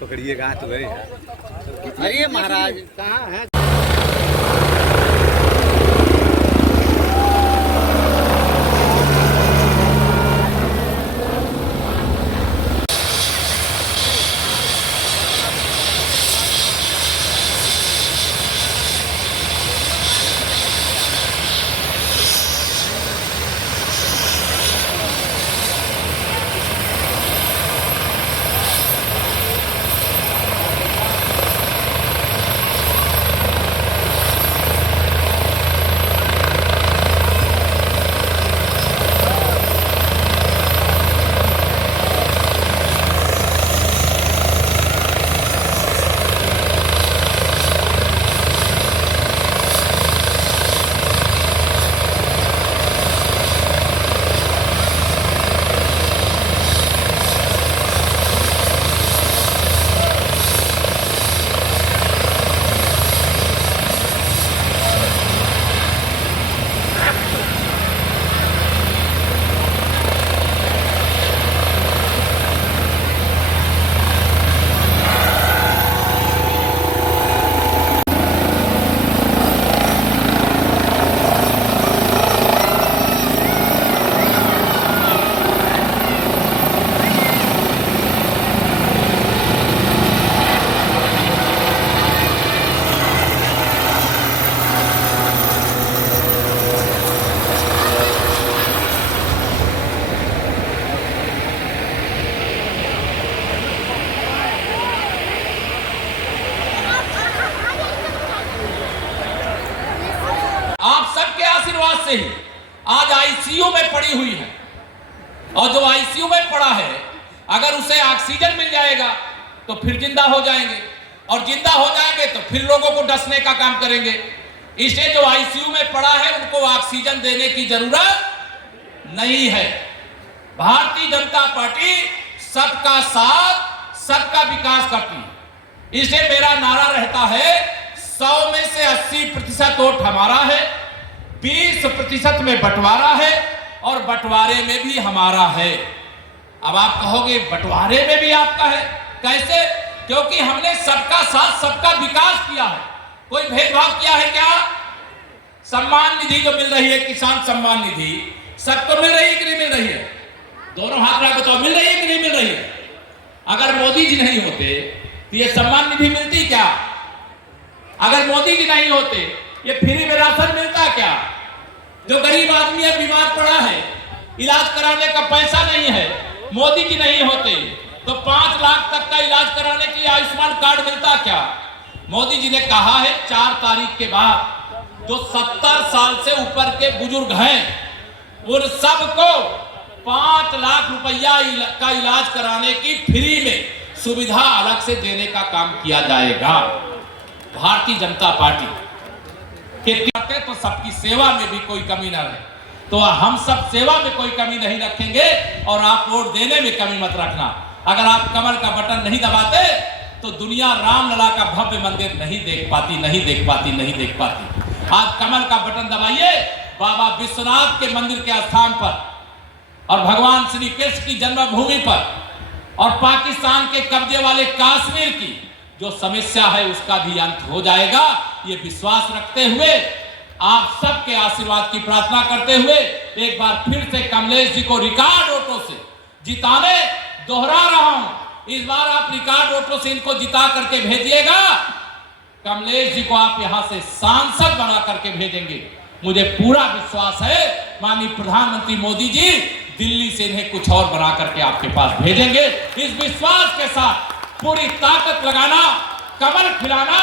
पकड़िएगा तो अरे महाराज कहाँ है। से ही आज आईसीयू में पड़ी हुई है। और जो आईसीयू में पड़ा है अगर उसे ऑक्सीजन मिल जाएगा तो फिर जिंदा हो जाएंगे, और जिंदा हो जाएंगे तो फिर लोगों को डसने का काम करेंगे। इसे जो आईसीयू में पड़ा है उनको ऑक्सीजन देने की जरूरत नहीं है। भारतीय जनता पार्टी सबका साथ सबका विकास करती है। इसे मेरा नारा रहता है 100 में से 80% वोट हमारा है, 20% में बंटवारा है और बंटवारे में भी हमारा है। अब आप कहोगे बंटवारे में भी आपका है, कैसे? क्योंकि हमने सबका साथ सबका विकास किया है। कोई भेदभाव किया है क्या? सम्मान निधि जो मिल रही है, किसान सम्मान निधि, सबको मिल रही है कि नहीं मिल रही है? दोनों हाथ रख तो मिल रही है कि नहीं मिल रही है? अगर मोदी जी नहीं होते तो ये सम्मान निधि मिलती क्या? अगर मोदी जी नहीं होते ये फ्री में राशन मिलता क्या? जो गरीब आदमी है, बीमार पड़ा है, इलाज कराने का पैसा नहीं है, मोदी जी नहीं होते तो 5 लाख तक का इलाज कराने के लिए आयुष्मान कार्ड मिलता क्या? मोदी जी ने कहा है 4 तारीख के बाद जो 70 साल से ऊपर के बुजुर्ग हैं उन सबको 5 लाख रुपया का इलाज कराने की फ्री में सुविधा अलग से देने का काम किया जाएगा। भारतीय जनता पार्टी के तो सबकी सेवा में भी कोई कमी ना रहे, तो हम सब सेवा में कोई कमी नहीं रखेंगे और आप वोट देने में कमी मत रखना। अगर आप कमल का बटन नहीं दबाते तो दुनिया रामलला का भव्य मंदिर नहीं देख पाती। आज कमल का बटन दबाइए, बाबा विश्वनाथ के मंदिर के स्थान पर और भगवान श्री कृष्ण की जन्मभूमि पर और पाकिस्तान के कब्जे वाले कश्मीर की जो समस्या है उसका भी अंत हो जाएगा। ये विश्वास रखते हुए आप सबके आशीर्वाद की प्रार्थना करते हुए एक बार फिर से कमलेश जी को रिकॉर्ड वोटों से जिताने दोहरा रहा हूं। इस बार आप रिकॉर्ड वोटों से इनको जिता करके भेजिएगा। कमलेश जी को आप यहां से सांसद बना करके भेजेंगे। मुझे पूरा विश्वास है माननीय प्रधानमंत्री मोदी जी दिल्ली से इन्हें कुछ और बना करके आपके पास भेजेंगे। इस विश्वास के साथ पूरी ताकत लगाना, कमल खिलाना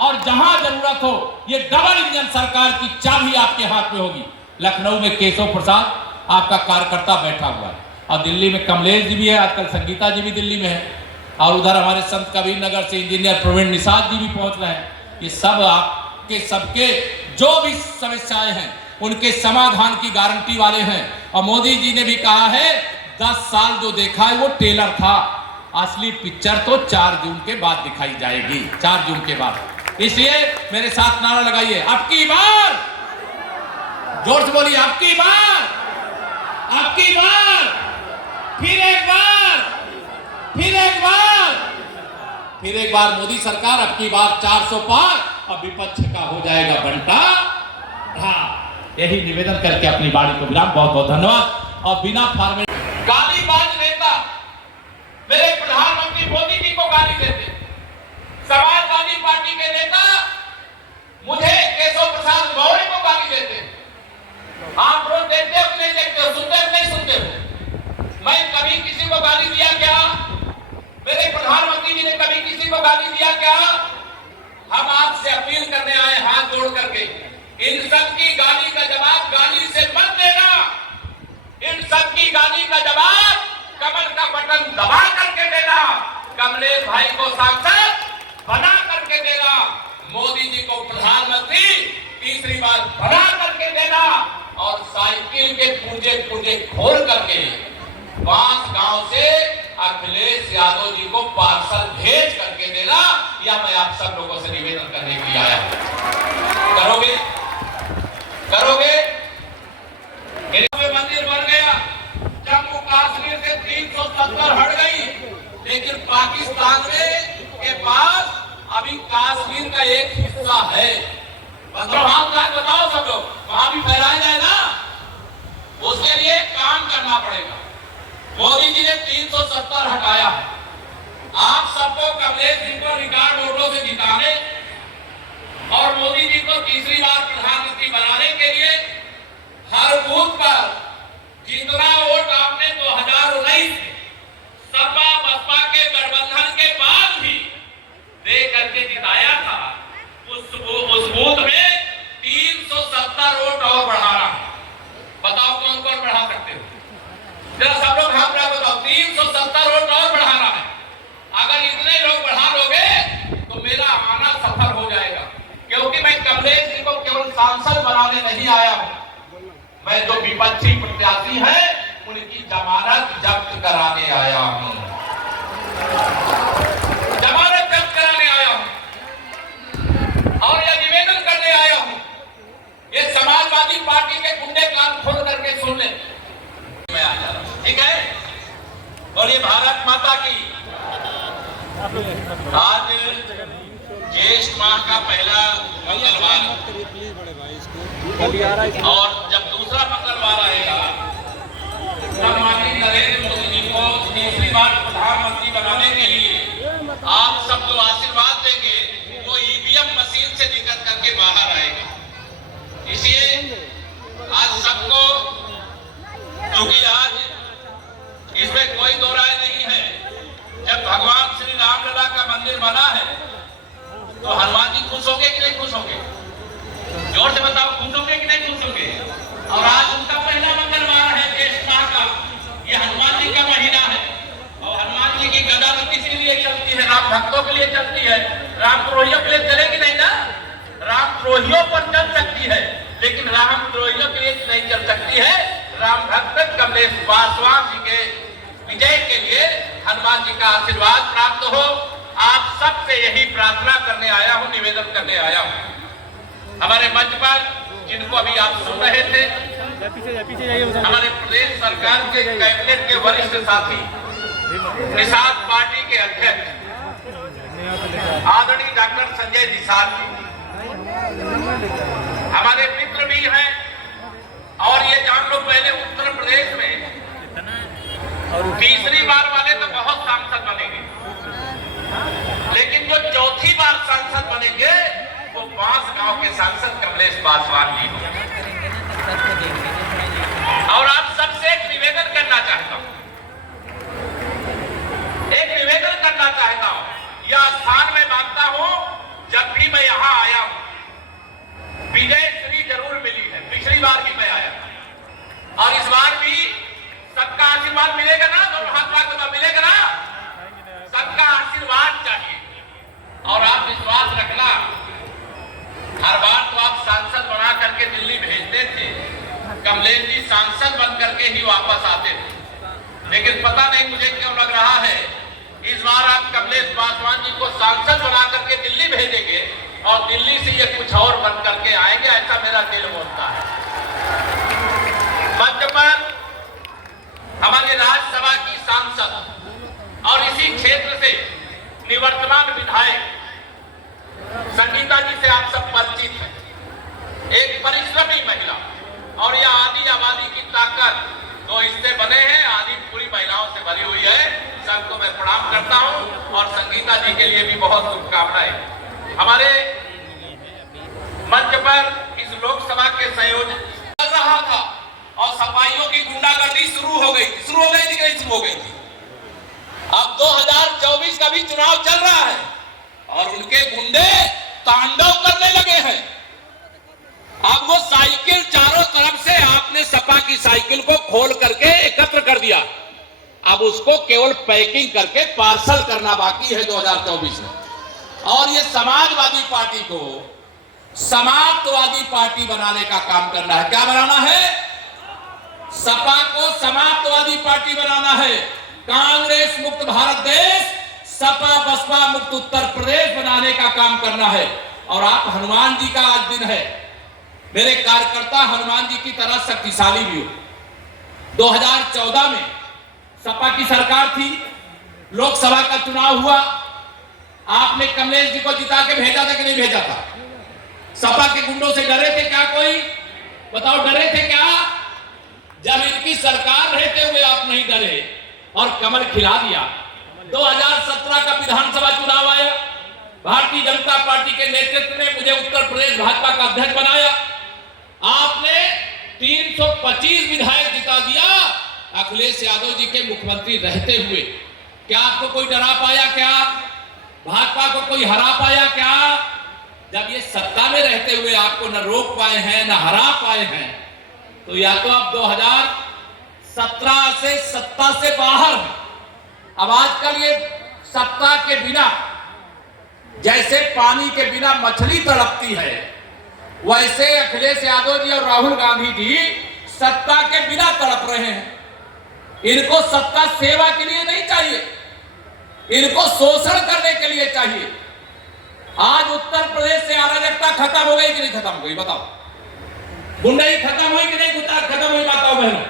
और जहां जरूरत हो ये डबल इंजन सरकार की चाबी आपके हाथ में होगी। लखनऊ में केशव प्रसाद आपका कार्यकर्ता बैठा हुआ है और दिल्ली में कमलेश जी भी है, आजकल संगीता जी भी दिल्ली में है और उधर हमारे संत कबीर नगर से इंजीनियर प्रवीण निषाद जी भी पहुंच रहे हैं। ये सब आपके सबके जो भी समस्याएं हैं उनके समाधान की गारंटी वाले हैं। और मोदी जी ने भी कहा है 10 साल जो देखा है वो ट्रेलर था, असली पिक्चर तो 4 जून के बाद दिखाई जाएगी। 4 जून के बाद इसलिए मेरे साथ नारा लगाइए, अब की बार, जोर से बोलिए, अब की बार, अब की बार, फिर एक बार, फिर एक बार, फिर एक बार मोदी सरकार, अब की बार 400 पार, अब विपक्ष का हो जाएगा बंटा। हाँ, यही निवेदन करके अपनी बाणी को विराम। बहुत बहुत धन्यवाद। और बिना फॉर्मेट गालीबाज नेता मेरे प्रधानमंत्री मोदी जी को गाली देते, समाजवादी पार्टी के नेता मुझे केशव प्रसाद मौर्य को गाली देते। आप लोग देखते हो कि नहीं देखते हो, सुनते हो नहीं सुनते हो? मैं कभी किसी को गाली दिया क्या? मेरे प्रधानमंत्री जी ने कभी किसी को गाली दिया क्या? हम आपसे अपील करने आए हाथ जोड़ करके, इन सब की गाली का जवाब गाली से मत देना। इन सब की गाली का जवाब कमल का बटन दबा करके देना, कमलेश भाई को सांसद बना करके देना, मोदी जी को प्रधानमंत्री तीसरी बार बना करके देना, और साइकिल के पुर्जे पुर्जे खोल करके बांस गांव से अखिलेश यादव जी को पार्सल भेज करके देना। या मैं आप सब लोगों से निवेदन करने के लिए आया हूं। करोगे? करोगे? मंदिर बन गया, जम्मू कश्मीर से 370 हट गई, लेकिन पाकिस्तान के पास अभी कश्मीर का एक हिस्सा है। बताओ सब लोग, वहां भी फैलाया जाए ना, उसके लिए काम करना पड़ेगा। मोदी जी ने 370 हटाया है। आप सबको कमलेश जी को रिकॉर्ड वोटों से जिताने और मोदी जी को तीसरी बार प्रधानमंत्री बनाने के लिए हर बूथ पर जितना वोट आपने 2019 सपा बसपा के गठबंधन के बाद भी दे करके जिताया था, उस बूथ में 370 वोट और बढ़ाना है। बताओ कौन कौन बढ़ा सकते हो? जरा सब लोग हाथ में बताओ, 370 वोट और बढ़ाना है। अगर इतने लोग बढ़ा लोगे तो मेरा आना सफल हो जाएगा, क्योंकि मैं कमलेश जी को केवल सांसद बनाने नहीं आया हूं, मैं जो विपक्षी प्रत्याशी है उनकी जमानत जब्त कराने आया हूं, जमानत जब्त कराने आया हूं, और यह निवेदन करने आया हूं, ये समाजवादी पार्टी के गुंडे कान खोल करके सुन ले। मैं आ जा रहा हूं, ठीक है? और ये भारत माता की, आज ज्येष्ठ माह का पहला मंगलवार और जब दूसरा मंगलवार आएगा प्रधानमंत्री नरेंद्र मोदी जी को तीसरी बार प्रधानमंत्री बनाने के लिए आप सब जो आशीर्वाद देंगे वो ईवीएम मशीन से निकल करके बाहर आएगा। इसलिए आज सबको, क्योंकि आज इसमें कोई दो राय नहीं है, जब भगवान श्री रामलला का मंदिर बना है तो हनुमान जी खुश होंगे कि नहीं खुश होंगे? जोर से बताओ, खुश होंगे कि नहीं खुश होंगे? और आज उनका पहला मंगलवार है ज्येष्ठ माह का, ये हनुमान जी का महीना है, और हनुमान जी की गदा तो किसके लिए चलती है? राम भक्तों के लिए चलती है। राम द्रोहियों के लिए चलेगी नहीं ना, राम द्रोहियों पर चल सकती है, लेकिन राम द्रोहियों के लिए नहीं चल सकती है। राम भक्त कमलेश पासवान जी के विजय के लिए हनुमान जी का आशीर्वाद प्राप्त हो, आप सबसे यही प्रार्थना करने आया हूं, निवेदन करने आया हूं। हमारे मंच पर जिनको अभी आप सुन रहे थे, हमारे प्रदेश सरकार के कैबिनेट के वरिष्ठ साथी, निषाद पार्टी के अध्यक्ष आदरणीय डॉक्टर संजय निषाद जी हमारे मित्र भी हैं, और ये जान लो पहले उत्तर प्रदेश में तीसरी बार वाले तो बहुत सांसद बनेंगे, लेकिन जो चौथी बार सांसद बनेंगे वो बांस गांव के सांसद कमलेश पासवान जी होंगे। और आप सबसे एक निवेदन करना चाहता हूं, यह स्थान में मानता हूं, जब भी मैं यहां आया हूं विजय श्री जरूर मिली है। पिछली बार भी मैं आया था, और इस बार भी सबका आशीर्वाद मिलेगा ना, दोनों हाथ में मिलेगा ना, सबका आशीर्वाद चाहिए। और आप विश्वास रखना, हर बार तो आप सांसद बना करके दिल्ली भेजते थे, कमलेश जी सांसद बन करके ही वापस आते थे, लेकिन पता नहीं मुझे क्यों लग रहा है इस बार आप कमलेश पासवान जी को सांसद बना करके दिल्ली भेजेंगे और दिल्ली से ये कुछ और बन करके आएंगे, ऐसा मेरा दिल बोलता है। मंच पर हमारे राज्यसभा की सांसद और इसी क्षेत्र से निवर्तमान विधायक संगीता जी से आप सब परिचित हैं। एक परिश्रमी महिला, और यह आदि आबादी की ताकत तो इससे बने हैं, आदि पूरी महिलाओं से भरी हुई है। सबको मैं प्रणाम करता हूं और संगीता जी के लिए भी बहुत शुभकामनाएं। हमारे मंच पर इस लोकसभा के संयोजन चल रहा था और सफाइयों की गुंडागर्दी शुरू हो गई थी कि नहीं शुरू हो गई थी। अब 2024 का भी चुनाव चल रहा है और उनके गुंडे तांडव करने लगे हैं। अब वो साइकिल चारों तरफ से आपने सपा की साइकिल को खोल करके एकत्र कर दिया। अब उसको केवल पैकिंग करके पार्सल करना बाकी है 2024 में। और ये समाजवादी पार्टी को समाप्तवादी पार्टी बनाने का काम करना है। क्या बनाना है? सपा को समाप्तवादी पार्टी बनाना है। कांग्रेस मुक्त भारत देश, सपा बसपा मुक्त उत्तर प्रदेश बनाने का काम करना है। और आप हनुमान जी का आज दिन है, मेरे कार्यकर्ता हनुमान जी की तरह शक्तिशाली भी हो। 2014 में सपा की सरकार थी, लोकसभा का चुनाव हुआ, आपने कमलेश जी को जिता के भेजा था कि नहीं भेजा था? सपा के गुंडों से डरे थे क्या कोई? बताओ, डरे थे क्या? जब इनकी सरकार रहते हुए आप नहीं डरे और कमल खिला दिया। 2017 का विधानसभा चुनाव आया, भारतीय जनता पार्टी के नेतृत्व में मुझे उत्तर प्रदेश भाजपा का अध्यक्ष बनाया। आपने 325 विधायक जिता दिया अखिलेश यादव जी के मुख्यमंत्री रहते हुए। क्या आपको कोई डरा पाया? क्या भाजपा को कोई हरा पाया? क्या जब ये सत्ता में रहते हुए आपको न रोक पाए हैं न हरा पाए हैं, तो या तो आप 2017 से सत्ता से बाहर हैं। अब आजकल ये सत्ता के बिना, जैसे पानी के बिना मछली तड़पती है, वैसे अखिलेश यादव जी और राहुल गांधी जी सत्ता के बिना तड़प रहे हैं। इनको सत्ता सेवा के लिए नहीं चाहिए, इनको शोषण करने के लिए चाहिए। आज उत्तर प्रदेश से अराजकता खत्म हो गई कि नहीं खत्म हो गई? बताओ, गुंडाई खत्म हुई कि नहीं खत्म हुई? बताओ बहनों,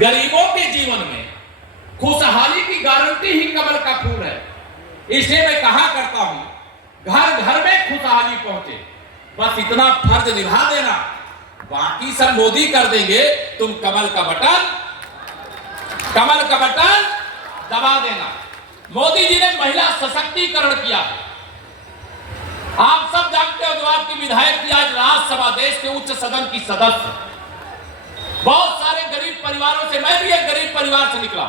गरीबों के जीवन में खुशहाली की गारंटी ही कमल का फूल है। इसलिए मैं कहा करता हूं, घर घर में खुशहाली पहुंचे, बस इतना फर्ज निभा देना, बाकी सब मोदी कर देंगे। तुम कमल का बटन दबा देना। मोदी जी ने महिला सशक्तिकरण किया। आप सब जानते हो, जो आपकी विधायक थी आज राज्यसभा, देश के उच्च सदन की सदस्य, बहुत सारे गरीब परिवारों से, मैं भी एक गरीब परिवार से निकला।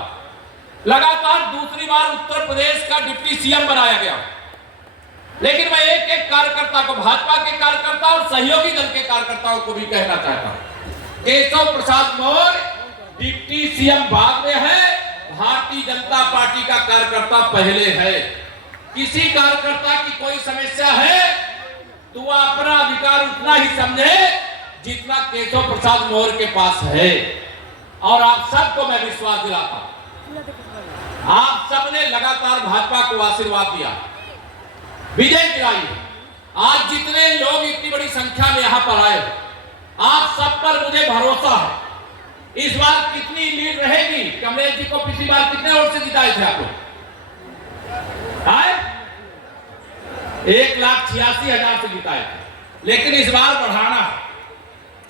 लगातार दूसरी बार उत्तर प्रदेश का डिप्टी सीएम बनाया गया, लेकिन मैं एक एक कार्यकर्ता को, भाजपा के कार्यकर्ता और सहयोगी दल के कार्यकर्ताओं को भी कहना चाहता हूं, केशव प्रसाद मौर्य डिप्टी सीएम बाद में है, भारतीय जनता पार्टी का कार्यकर्ता पहले है। किसी कार्यकर्ता की कोई समस्या है तो वह अपना अधिकार उतना ही समझे जितना केशव प्रसाद मौर्य के पास है। और आप सबको मैं विश्वास दिलाता हूं, आप सबने लगातार भाजपा को आशीर्वाद दिया, विजय दिलाई। आज जितने लोग इतनी बड़ी संख्या में यहां पर आए, आप सब पर मुझे भरोसा है। इस बार कितनी लीड रहेगी? कमलेश जी को पिछली बार कितने वोट से जिताए थे आप लोग? 1,86,000 से जिताए थे, लेकिन इस बार बढ़ाना है।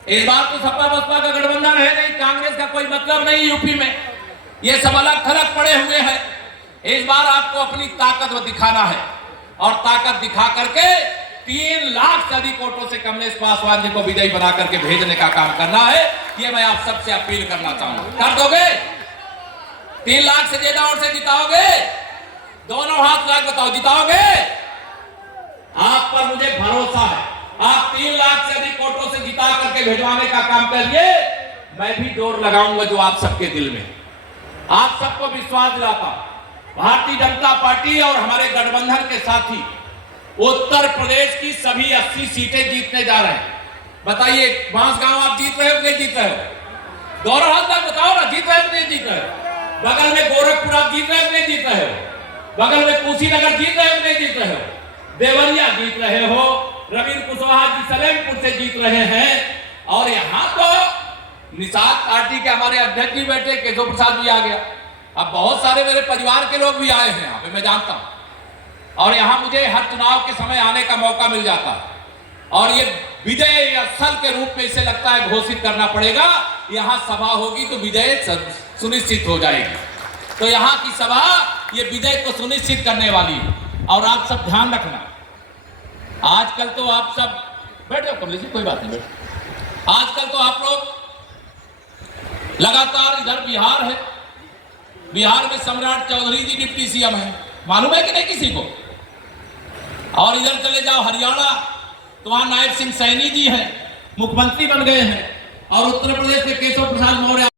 इस बार तो सपा बसपा का गठबंधन है नहीं, कांग्रेस का कोई मतलब नहीं यूपी में, ये सब अलग थलग पड़े हुए हैं। इस बार आपको अपनी ताकत दिखाना है और ताकत दिखा करके 3 लाख से अधिक वोटों से कमलेश पासवान जी को विजयी बना करके भेजने का काम करना है। ये मैं आप सबसे अपील करना चाहूंगा। कर दोगे? 3 लाख से ज्यादा वोट से जिताओगे? दोनों हाथ लाख बताओ, जिताओगे? आप पर मुझे भरोसा है। आप 3 लाख से अधिक वोटों से जिता करके भेजवाने का काम करिए, मैं भी जोर लगाऊंगा जो आप सबके दिल में। आप सबको विश्वास दिलाता, भारतीय जनता पार्टी और हमारे गठबंधन के साथी उत्तर प्रदेश की सभी 80 सीटें जीतने जा रहे हैं। बताइए, बांसगांव आप जीत रहे हो कि नहीं जीत रहे हो? दोनों हाथ तक बताओ ना, जीत रहे हो कि नहीं जीत रहे हो? बगल में गोरखपुर आप जीत रहे हो कि नहीं जीत रहे हो? बगल में कुशीनगर जीत रहे हो कि नहीं जीत रहे हो? देवरिया जीत रहे हो, रवींद्र कुशवाहा जी सलेमपुर से जीत रहे हैं, और यहां तो निषाद पार्टी के हमारे अध्यक्ष जी बैठे, केशव प्रसाद भी आ गया। अब बहुत सारे मेरे परिवार के लोग भी आए हैं यहाँ पे, मैं जानता हूं, और यहाँ मुझे हर चुनाव के समय आने का मौका मिल जाता है, और ये विजय स्थल के रूप में इसे लगता है घोषित करना पड़ेगा। यहाँ सभा होगी तो विजय सुनिश्चित हो जाएगी। तो यहाँ की सभा ये विजय को सुनिश्चित करने वाली है। और आप सब ध्यान रखना, आजकल तो आप सब बैठ जाओ कमलेश जी, कोई बात नहीं, बैठ। आजकल तो आप लोग लगातार इधर बिहार है, बिहार में सम्राट चौधरी जी डिप्टी सीएम है, मालूम है कि नहीं किसी को? और इधर चले जाओ हरियाणा, तो वहां नायब सिंह सैनी जी हैं, मुख्यमंत्री बन गए हैं, और उत्तर प्रदेश के केशव प्रसाद मौर्य